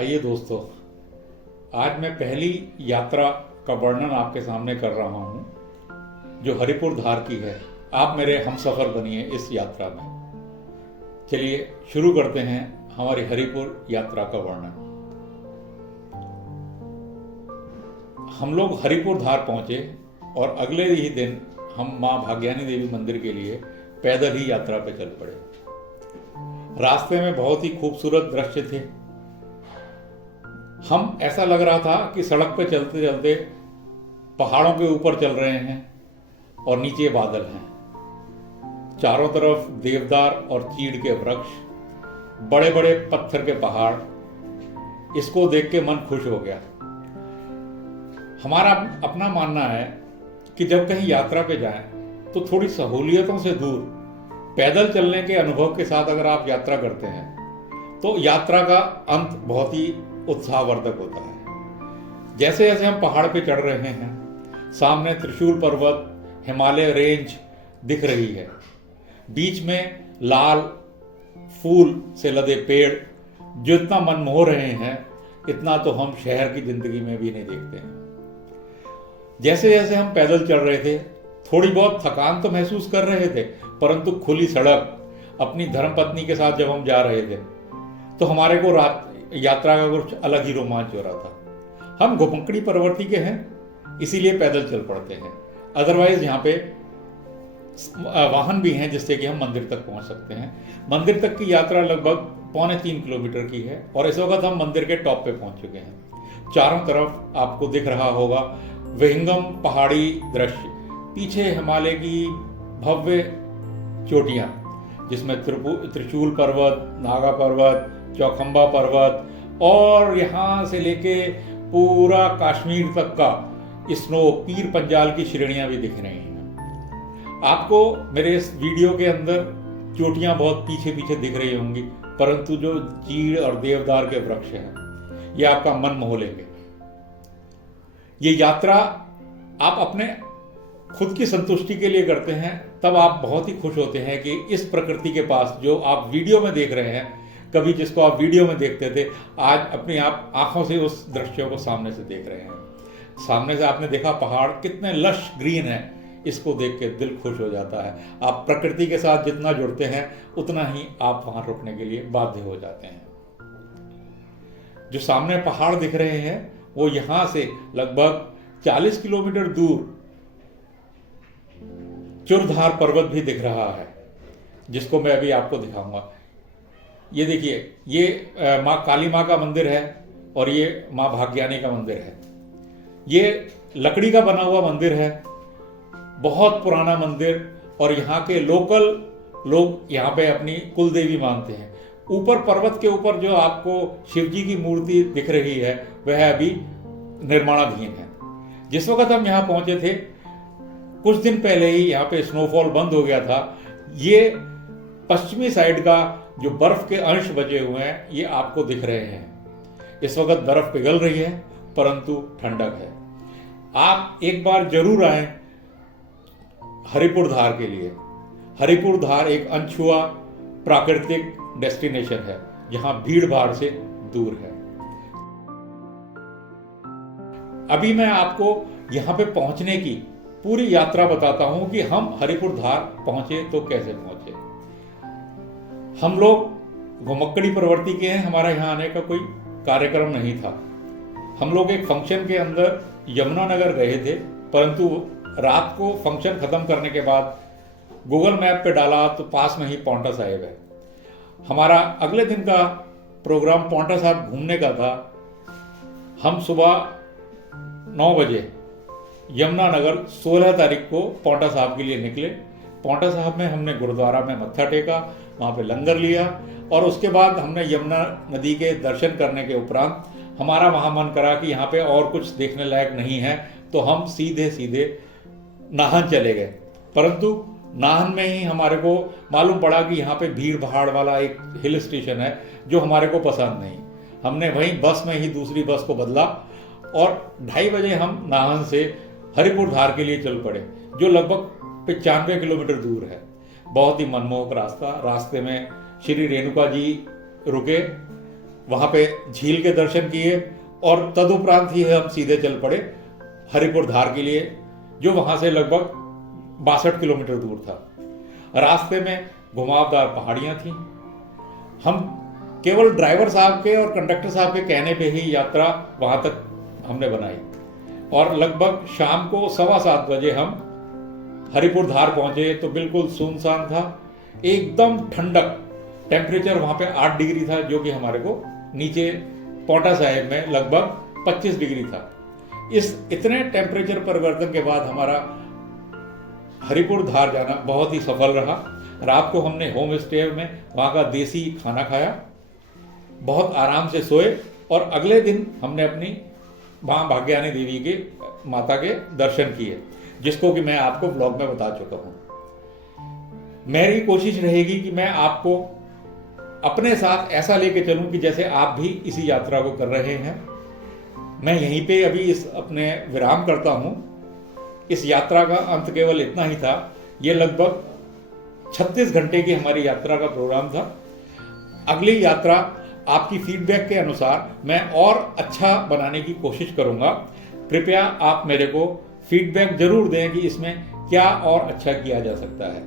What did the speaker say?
आइए दोस्तों, आज मैं पहली यात्रा का वर्णन आपके सामने कर रहा हूँ जो हरिपुर धार की है। आप मेरे हमसफर बनिए इस यात्रा में। चलिए शुरू करते हैं हमारी हरिपुर यात्रा का वर्णन। हम लोग हरिपुर धार पहुंचे और अगले ही दिन हम माँ भाग्यानी देवी मंदिर के लिए पैदल ही यात्रा पे चल पड़े। रास्ते में बहुत ही खूबसूरत दृश्य थे। हम ऐसा लग रहा था कि सड़क पे चलते चलते पहाड़ों के ऊपर चल रहे हैं और नीचे बादल हैं। चारों तरफ देवदार और चीड़ के वृक्ष, बड़े बड़े पत्थर के पहाड़। इसको देख के मन खुश हो गया। हमारा अपना मानना है कि जब कहीं यात्रा पे जाएं तो थोड़ी सहूलियतों से दूर पैदल चलने के अनुभव के साथ अगर आप यात्रा करते हैं तो यात्रा का अंत बहुत ही उत्साहवर्धक होता है। जैसे जैसे हम पहाड़ पे चढ़ रहे हैं, सामने त्रिशूल पर्वत, हिमालय रेंज दिख रही है। बीच में लाल फूल से लदे पेड़ जो इतना मनमोह रहे हैं, इतना तो हम शहर की जिंदगी में भी नहीं देखते हैं। जैसे जैसे हम पैदल चल रहे थे, थोड़ी बहुत थकान तो महसूस कर रहे थे, परंतु खुली सड़क, अपनी धर्मपत्नी के साथ जब हम जा रहे थे तो हमारे को रात यात्रा का कुछ अलग ही रोमांच हो रहा था। हम घुमक्कड़ी प्रवृत्ति के हैं, इसीलिए पैदल चल पड़ते हैं। अदरवाइज यहाँ पे वाहन भी हैं जिससे कि हम मंदिर तक पहुंच सकते हैं। मंदिर तक की यात्रा लगभग 3.25 किलोमीटर की है और इस वक्त हम मंदिर के टॉप पे पहुंच चुके हैं। चारों तरफ आपको दिख रहा होगा विहंगम पहाड़ी दृश्य, पीछे हिमालय की भव्य चोटियां जिसमें त्रिशूल पर्वत, नागा पर्वत, चौखंबा पर्वत और यहाँ से लेके पूरा कश्मीर तक का स्नो, पीर पंजाल की श्रेणियां भी दिख रही हैं। आपको मेरे इस वीडियो के अंदर चोटियां बहुत पीछे पीछे दिख रही होंगी, परंतु जो चीड़ और देवदार के वृक्ष हैं ये आपका मन मोह लेंगे। ये यात्रा आप अपने खुद की संतुष्टि के लिए करते हैं, तब आप बहुत ही खुश होते हैं कि इस प्रकृति के पास जो आप वीडियो में देख रहे हैं, कभी जिसको आप वीडियो में देखते थे, आज अपनी आप आंखों से उस दृश्यों को सामने से देख रहे हैं। सामने से आपने देखा पहाड़ कितने लश ग्रीन है, इसको देख के दिल खुश हो जाता है। आप प्रकृति के साथ जितना जुड़ते हैं उतना ही आप वहां रुकने के लिए बाध्य हो जाते हैं। जो सामने पहाड़ दिख रहे हैं वो यहां से लगभग 40 किलोमीटर दूर चुरधार पर्वत भी दिख रहा है, जिसको मैं अभी आपको दिखाऊंगा। ये देखिए, ये माँ काली माँ का मंदिर है और ये माँ भाग्यानी का मंदिर है। ये लकड़ी का बना हुआ मंदिर है, बहुत पुराना मंदिर, और यहाँ के लोकल लोग यहाँ पे अपनी कुल देवी मानते हैं। ऊपर पर्वत के ऊपर जो आपको शिव जी की मूर्ति दिख रही है वह अभी निर्माणाधीन है। जिस वक्त हम यहाँ पहुंचे थे कुछ दिन पहले ही यहाँ पे स्नोफॉल बंद हो गया था। ये पश्चिमी साइड का जो बर्फ के अंश बचे हुए हैं ये आपको दिख रहे हैं। इस वक्त बर्फ पिघल रही है परंतु ठंडक है। आप एक बार जरूर आए हरिपुर धार के लिए। हरिपुर धार एक अनछुआ प्राकृतिक डेस्टिनेशन है जहां भीड़ भाड़ से दूर है। अभी मैं आपको यहां पे पहुंचने की पूरी यात्रा बताता हूं कि हम हरिपुर धार पहुंचे तो कैसे पहुंचे। हम लोग घुमक्कड़ी प्रवृत्ति के हैं, हमारा यहाँ आने का कोई कार्यक्रम नहीं था। हम लोग एक फंक्शन के अंदर यमुनानगर गए थे, परंतु रात को फंक्शन खत्म करने के बाद गूगल मैप पे डाला तो पास में ही पांवटा साहिब है। हमारा अगले दिन का प्रोग्राम पांवटा साहिब घूमने का था। हम सुबह 9 बजे यमुनानगर 16 तारीख को पांवटा साहिब के लिए निकले। पांवटा साहिब में हमने गुरुद्वारा में मत्था टेका, वहाँ पे लंगर लिया और उसके बाद हमने यमुना नदी के दर्शन करने के उपरांत हमारा वहाँ मन करा कि यहाँ पे और कुछ देखने लायक नहीं है, तो हम सीधे सीधे नाहन चले गए। परंतु नाहन में ही हमारे को मालूम पड़ा कि यहाँ पे भीड़ भाड़ वाला एक हिल स्टेशन है जो हमारे को पसंद नहीं। हमने वहीं बस में ही दूसरी बस को बदला और 2:30 बजे हम नाहन से हरिपुर धार के लिए चल पड़े, जो लगभग 95 किलोमीटर दूर है। बहुत ही मनमोहक रास्ता। रास्ते में श्री रेणुका जी रुके, वहाँ पे झील के दर्शन किए और तदुपरांत ही हम सीधे चल पड़े हरिपुर धार के लिए, जो वहाँ से लगभग 62 किलोमीटर दूर था। रास्ते में घुमावदार पहाड़ियाँ थीं। हम केवल ड्राइवर साहब के और कंडक्टर साहब के कहने पे ही यात्रा वहाँ तक हमने बनाई और लगभग शाम को 7:15 बजे हम हरिपुर धार पहुँचे तो बिल्कुल सुनसान था, एकदम ठंडक। टेम्परेचर वहाँ पे 8 डिग्री था, जो कि हमारे को नीचे पांवटा साहिब में लगभग 25 डिग्री था। इस इतने टेम्परेचर परिवर्तन के बाद हमारा हरिपुर धार जाना बहुत ही सफल रहा। रात को हमने होम स्टे में वहाँ का देसी खाना खाया, बहुत आराम से सोए और अगले दिन हमने अपनी माँ भाग्यानी देवी के माता के दर्शन किए, जिसको कि मैं आपको ब्लॉग में बता चुका हूँ। मेरी कोशिश रहेगी कि मैं आपको अपने साथ ऐसा लेके चलूं कि जैसे आप भी इसी यात्रा को कर रहे हैं। मैं यहीं पे अभी इस अपने विराम करता हूँ। इस यात्रा का अंत केवल इतना ही था। ये लगभग 36 घंटे की हमारी यात्रा का प्रोग्राम था। अगली यात्रा आपकी फीडबैक के अनुसार मैं और अच्छा बनाने की कोशिश करूँगा। कृपया आप मेरे को फीडबैक जरूर दें कि इसमें क्या और अच्छा किया जा सकता है।